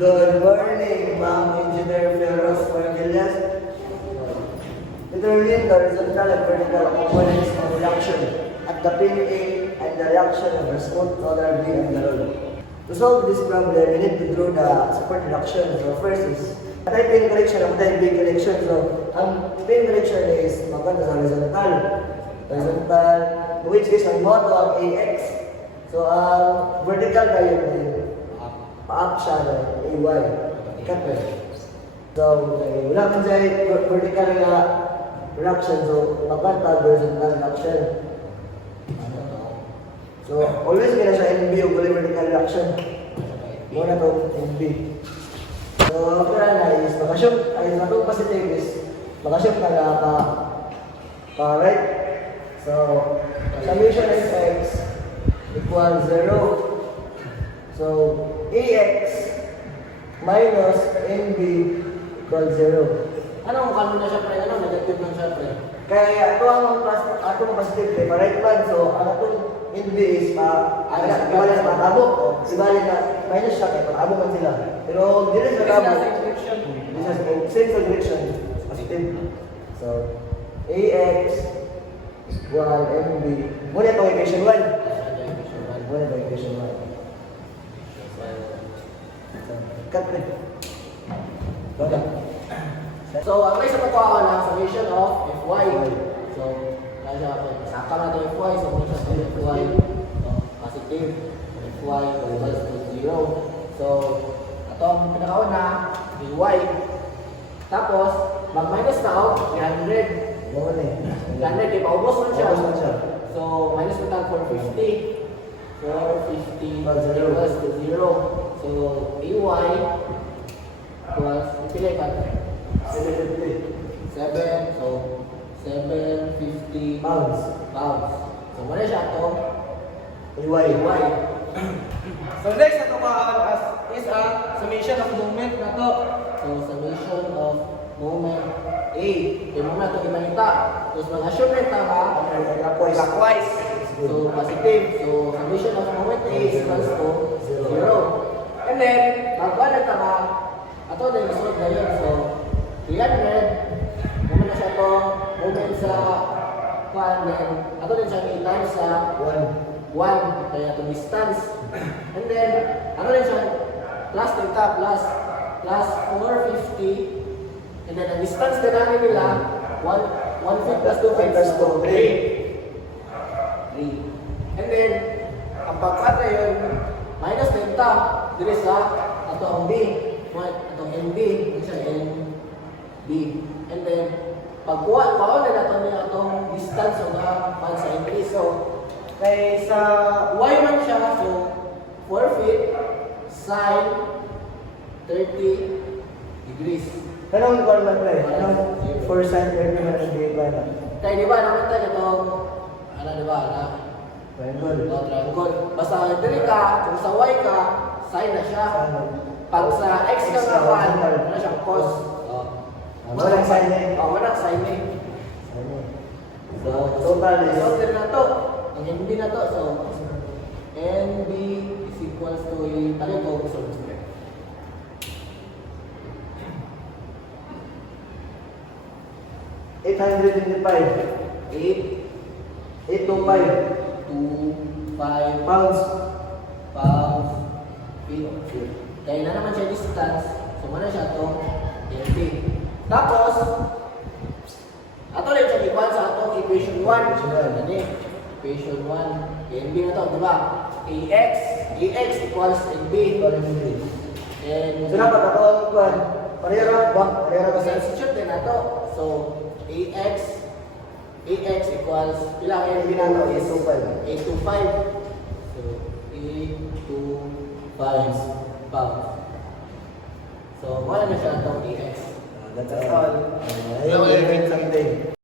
Good morning, Ma'am Engineer Feroz Margulias. Determine the horizontal and vertical components of reaction at the pin A and the reaction of the smooth roller B and the roll. To solve this problem, we need to draw the support reaction. So first is anti-pin connection and anti-B connection. So ang pin connection is maganda sa horizontal. Horizontal, which is ang moto ang AX. So ang vertical na yun pa-up siya na AY. Ikat ba? So, wala man siya vertical na reaction. So, magkanta horizontal reaction. So, always kaya siya NB o vertical reaction. Muna ito NB. So, kaya na is makashoot. Ay, na itong positive is makashoot na pa-right. So, summation is X equals 0. So, AX minus NB equals 0. Anong kano na siya pre? Ano? Negative lang siya pre? Kaya ito ang positive eh, pa-right man. So, ang itong NB is ibali na patabo. Ibali na minus siya kaya patabo man sila. Pero dito sa tabo, this is same direction, positive. So, AX equal NB. Muna itong equation 1. Muna itong equation 1. Cut rin. So, ang next na makuha na summation of Fy. So, saka na ito Fy. So, kung siya ito Fy, positive. Fy equals to 0. So, itong pinakauna, Dy. Tapos, mag-minus na ako, 300. 300, di paubos man siya. So, minus mo tag 450. 450 equals to 0. So, AY plus, pili pa? 750. 7, so 750 Pounds. So, muna siya ito. AY. So, next na ito is a summation of moment na to. So, summation of moment A. Yung moment ito imanita. Tapos, mag-assume na ito ka. Clockwise. So, positive. So, summation of moment A is equals to 0. And then, magkuhan na ito ka. Ito na yung result na yun. So, 300. Moment na siya ito. Moment sa kuhan. Then, ito din siya i-times sa 1. Kaya ito distance. And then, ano din siya? Plus delta plus 450. And then, ang distance na namin nila, 1 feet plus 2 feet plus 3. And then, ang pagkat na yun, minus delta, dili sa ito ang B. Itong NB, hindi siya NB. And then, pagkuha na natin niya itong distance o na sa NB. So, kay sa Y man siya, so 4 feet, sine 30 degrees. Anong call man pre? Anong 4 sign na hindi ba na? Kaya di ba, naman tayo itong, di ba, Triangle. triangle. Basta dili ka, kung sa Y ka, sine na siya. Pag sa X ka nga, ano siya, cos. Walang sign eh. Walang sine eh. So, total is So, na to. Ang NB na to. So, NB is equals to yung talito. So, 825. 825 pounds. Feet. Kaya na naman siya distance. So, muna siya itong NB. Tapos, ato lang siya equal sa atong equation 1. Equation 1. NB na to, di ba? AX equals NB. And So, dapat ako ang parehara ba? substitute din na to. So, AX equals, ilang NB na to is 825. So, 825 pounds. So, wala na siya itong AX. That's all. Ayun, something.